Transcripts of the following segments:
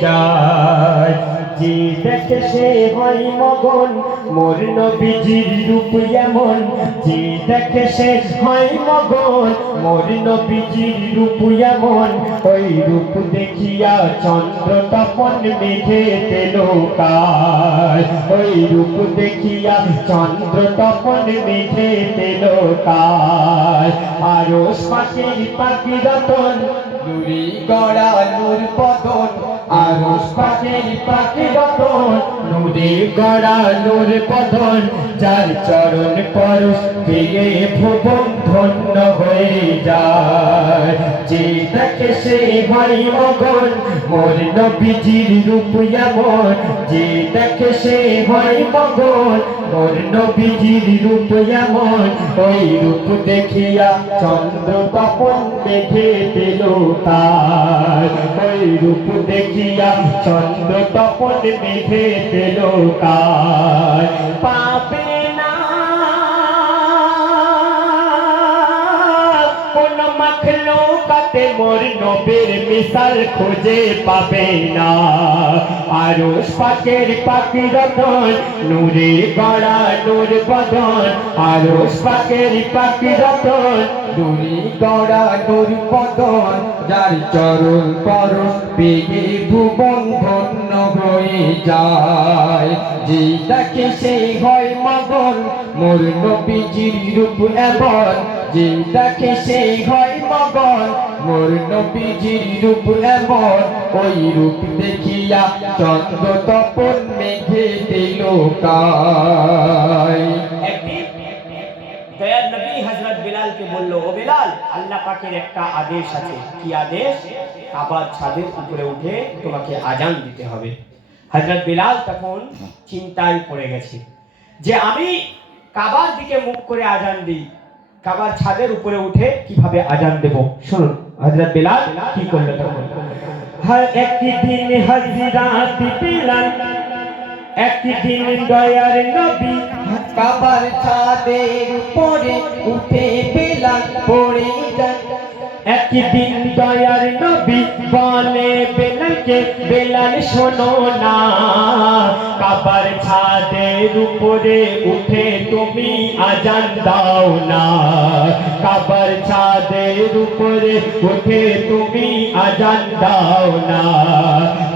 যায়। যে দেখে সে হয় মগন, মোর নবীজির রূপ এমন। যে দেখে সে হয় মগন, মোর নবীজির রূপ এমন। ওই রূপ দেখিয়া চন্দ্র তপন মেঘে তেলোকার ওই রূপ দেখিয়া চন্দ্র তপন মেঘে তেলোকার আরও পাখির পাখি রতন নুরি গড়া নূর পতন আরস পাখির পাখি রতন নুরি গড়া নূর পতন যার চরণ পরশ দিয়ে ভুবন ধন্য হয়ে যায়। যে দেখে সে হয় মগন, মোর নবীজির রূপ এমন। যে দেখে সে হয় মগন, মোর নবীজির রূপ এমন। ওই রূপ দেখিয়া চন্দ্র তপন দেখে দিল তার। ওই রূপ দেখিয়া চন্দ্র তপন মেঘে দিল কার পাবে কাতে মোর নবীর মিসাল খুঁজে পাবে না। আরও পাকের পাখি রতন, নূরে গড়া নূর বদন। আরও পাকের পাখি রতন, নুরি গড়া নূর বদন। যার চরণ পর পেয়ে ভুবন ধন্য হয়ে যায়। যে দেখে সেই হয় মগন, মোর নবীজির রূপ এমন। যে দেখে সেই হয় মগন মোর নবীজির রূপ এমন, ওই রূপ দেখিয়া চন্দ্র তপন মেঘে দিল বিলালকে বলল, ও বিলাল, আল্লাহ পাকের একটা আদেশ আছে। কি আদেশ? কাবার ছাদের উপরে উঠে তোমাকে আজান দিতে হবে। হযরত বিলাল তখন চিন্তায় পড়ে গেছে যে, আমি কাবার দিকে মুখ করে আজান দিই। কাবার ছাদের উপরে উঠে কীভাবে আজান দেব? শুনুন, হযরত বেলাল কি করল একটি হর একদিন বেলাল একদিন দয়ার নবী কাবার ছাদের উপরে উঠে বেলাল পড়ে যান। একদিন দয়ার নবী বলে বেলাল শোনো না, কাবার ছাদের উপরে উঠে তুমি আজান দাও না। কাবার ছাদের উপরে উঠে তুমি আজান দাও না।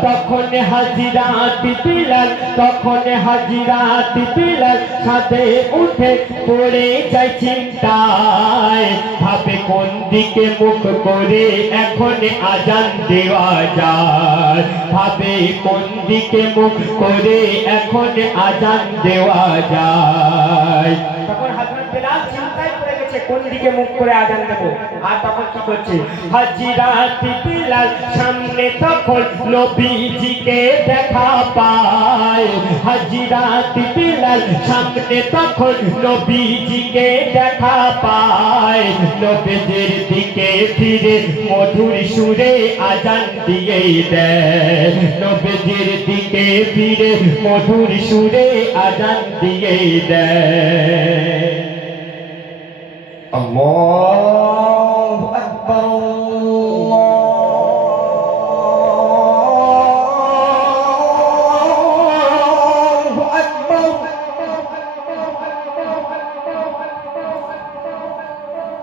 তখন হাজিরাত বিলাল তখন হাজিরাত বিলাল ছাদে উঠে পড়ে যায় চিন্তায়। ভাবে কোন দিকে মুখ করে, এখন আজান দেওয়া যায়। ভাবে কোন দিকে মুখ করে, এখন আজান দেওয়া যায়। তখন বিলাল চিন্তায় পড়ে গেছে কোন দিকে মুখ করে আজান দেব? আর তখন কি করছে হাজিরাত বিলাল, সামনে তখন নবীজিকে দেখা পায় হাজিরাত বিলাল, সামনে তখন নবীজিকে দেখা পায় নবীজির দিকে ফিরে মধুর সুরে আজান দিয়ে দেয়। নবীজির দিকে ফিরে মধুর সুরে আজান দিয়ে দেয়।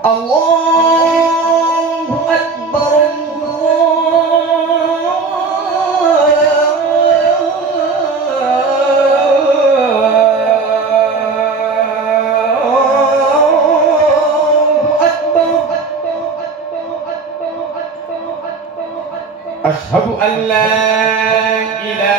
الله أكبر أشهد أن لا إله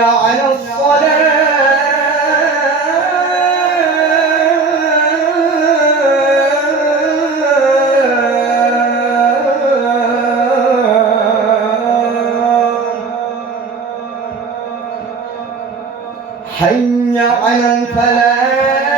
على الصلاة. حي على الفلاح.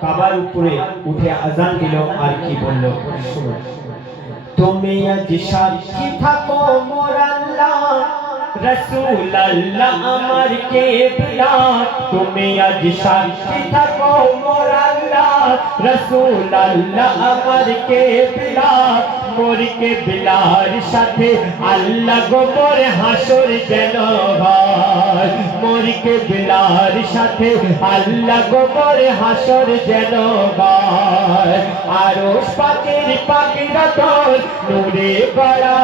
কাবার উপরে উঠে আজান দিল আর কি বলল? তুমি আজ সাক্ষী থাকো মোর রসুল আল্লাহ আমার কে তুমি আজ সাক্ষী থাকো রসুল আল্লাহ আমার কে বিলা মোর কে বিলার সাথে আল্লাহ গো মোর হাসর যেন হয়। মোর কে বিলার সাথে আল্লাহ গো মোর হাসর যেন হয়। আরও পাখির পাখিরা তোর নূরে বড়া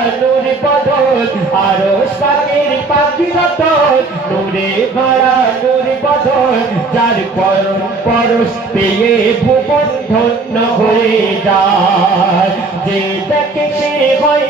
নূরে বদল, আরও সাকের পাখিরা তোর নূরে বড়া নূরে বদল, যার পরম পরশ পেয়ে ভুবন ধন্য হয়ে যায়। যে দেখে সে হয়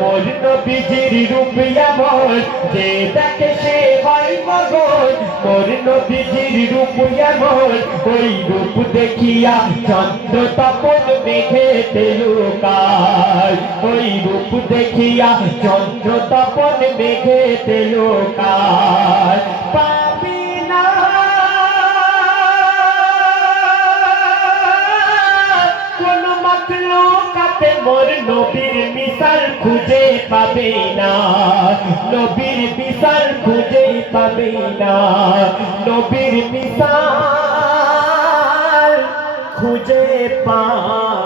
মোর নবীজির রূপ এমন যে দেখে সে হয় মগন। মোর নবীজির রূপ এমন ওই রূপ দেখিয়া চন্দ্র তপন মেঘে তেলুকায় ওই রূপ দেখিয়া চন্দ্র তপন মেঘে তেলুকায় মাখলুকাতে মোর নবীর মিশাল খুঁজে পাবে না। নবীর মিশাল খুঁজে পাবে না। নবীর মিশাল খুঁজে পাবে